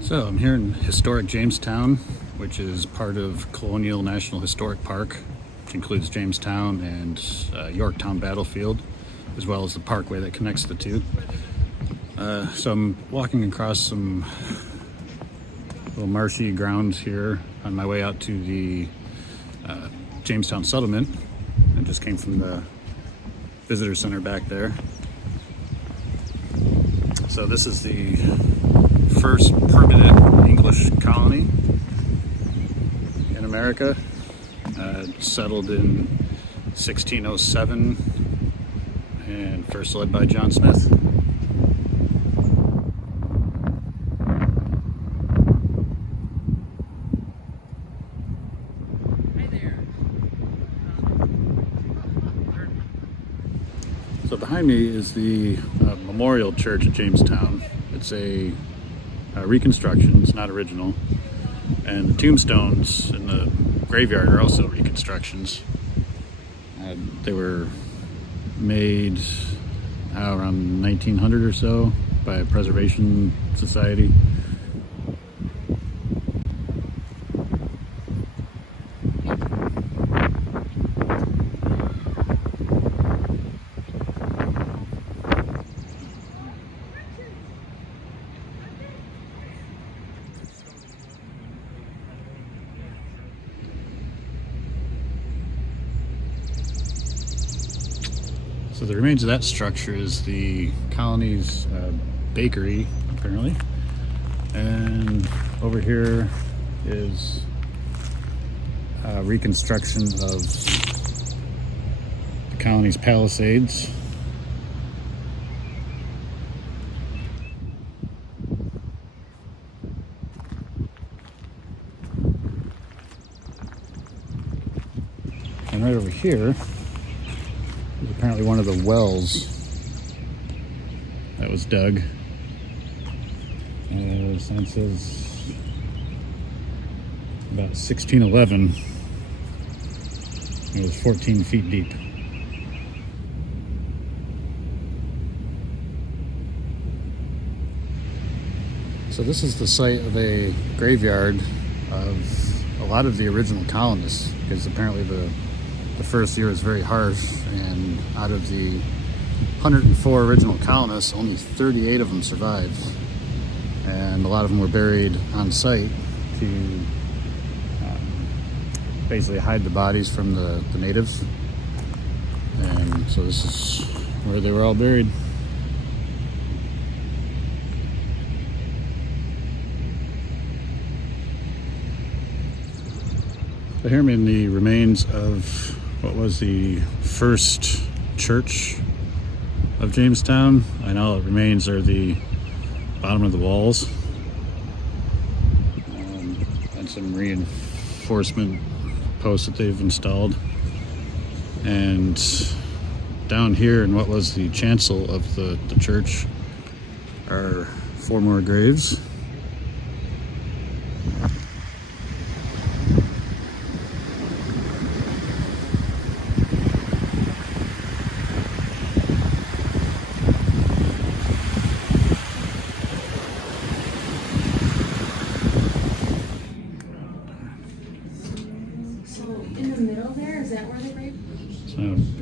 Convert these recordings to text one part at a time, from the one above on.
So I'm here in historic Jamestown, which is part of Colonial National Historic Park, which includes Jamestown and Yorktown battlefield, as well as the parkway that connects the two. So I'm walking across some little marshy grounds here on my way out to the Jamestown settlement. I just came from the visitor center back there. So this is the first permanent English colony in America, settled in 1607 and first led by John Smith. So behind me is the Memorial Church at Jamestown. It's a reconstruction, it's not original. And the tombstones in the graveyard are also reconstructions. They were made around 1900 or so by a preservation society. So the remains of that structure is the colony's bakery, apparently. And over here is a reconstruction of the colony's palisades. And right over here is apparently one of the wells that was dug. The sign says about 1611. It was 14 feet deep. So this is the site of a graveyard of a lot of the original colonists, because apparently the first year was very harsh, and out of the 104 original colonists, only 38 of them survived. And a lot of them were buried on site to basically hide the bodies from the natives. And so this is where they were all buried. So here I'm in the remains of what was the first church of Jamestown. I know the remains are the bottom of the walls, and some reinforcement posts that they've installed. And down here in what was the chancel of the church are 4 more graves.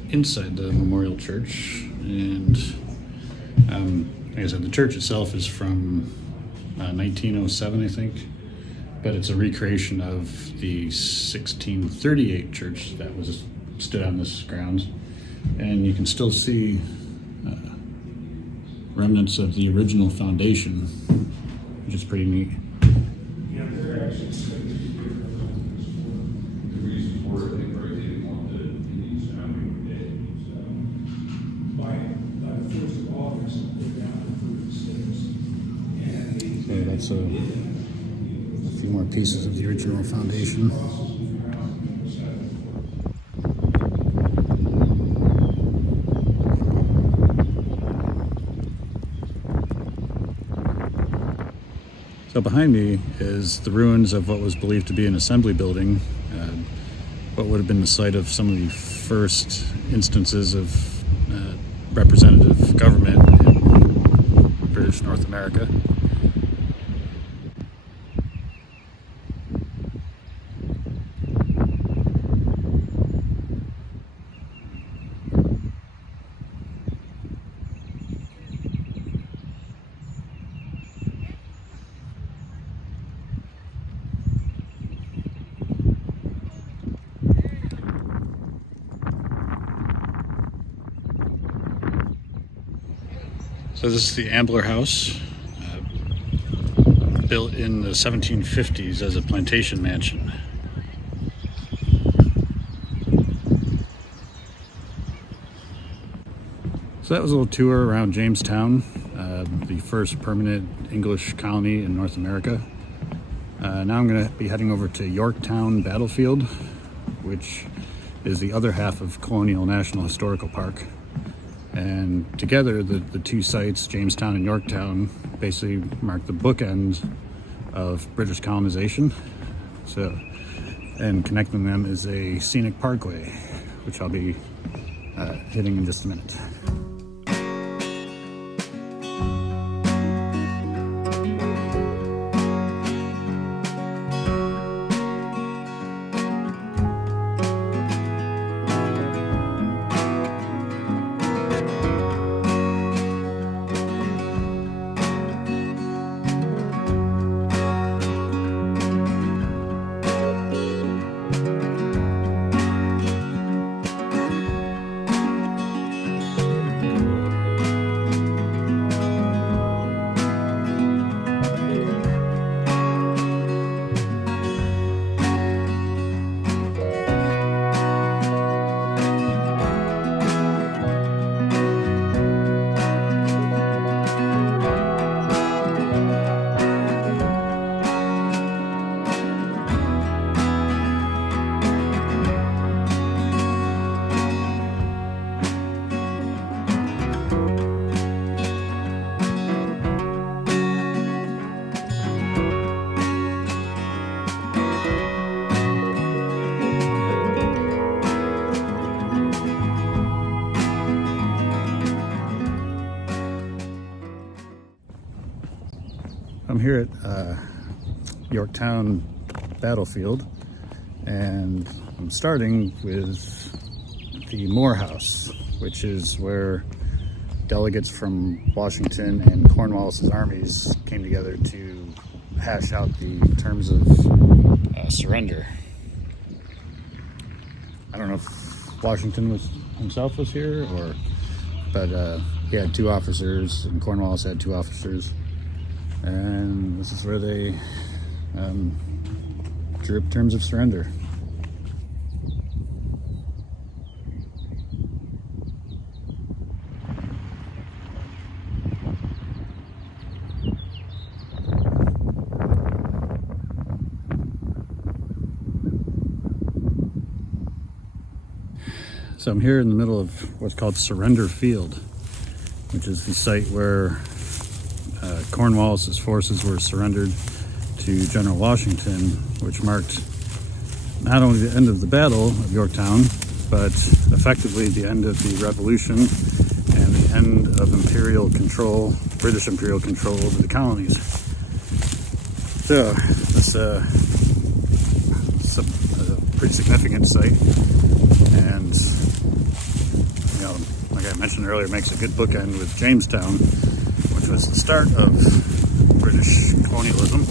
Inside the Memorial Church, and like I said, the church itself is from 1907, I think, but it's a recreation of the 1638 church that was stood on this grounds, and you can still see remnants of the original foundation, which is pretty neat. So that's a few more pieces of the original foundation. So behind me is the ruins of what was believed to be an assembly building, what would have been the site of some of the first instances of representative government in British North America. So this is the Ambler House, built in the 1750s as a plantation mansion. So that was a little tour around Jamestown, the first permanent English colony in North America. Now I'm going to be heading over to Yorktown Battlefield, which is the other half of Colonial National Historical Park. And together, the two sites, Jamestown and Yorktown, basically mark the bookend of British colonization. So, and connecting them is a scenic parkway, which I'll be hitting in just a minute. I'm here at Yorktown Battlefield, and I'm starting with the Moore House, which is where delegates from Washington and Cornwallis's armies came together to hash out the terms of surrender. I don't know if Washington himself was here, but he had two officers, and Cornwallis had two officers. And this is where they drew up terms of surrender. So I'm here in the middle of what's called Surrender Field, which is the site where Cornwallis's forces were surrendered to General Washington, which marked not only the end of the Battle of Yorktown, but effectively the end of the Revolution and the end of imperial control, British imperial control over the colonies. So it's a pretty significant site, and like I mentioned earlier, makes a good bookend with Jamestown, which was the start of British colonialism,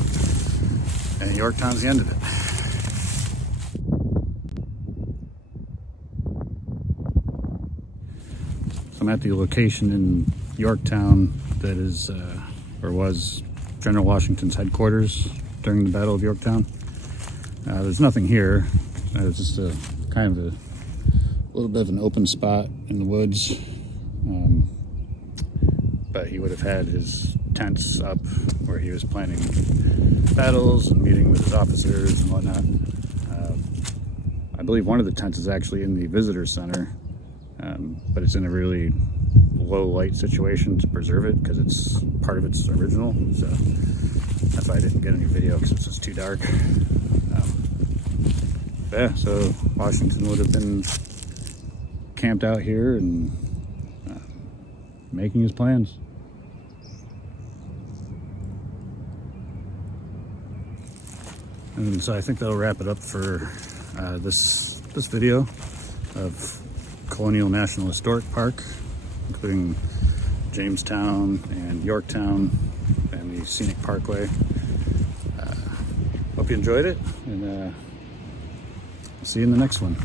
and Yorktown's the end of it. So I'm at the location in Yorktown that is, or was, General Washington's headquarters during the Battle of Yorktown. There's nothing here. It's just a kind of a little bit of an open spot in the woods. But he would have had his tents up where he was planning battles and meeting with his officers and whatnot. I believe one of the tents is actually in the visitor center, but it's in a really low light situation to preserve it because it's part of its original. So that's why I didn't get any video, because it's just too dark. Yeah, so Washington would have been camped out here and making his plans. And so I think that'll wrap it up for this video of Colonial National Historic Park, including Jamestown and Yorktown and the Scenic Parkway. Hope you enjoyed it, and I'll see you in the next one.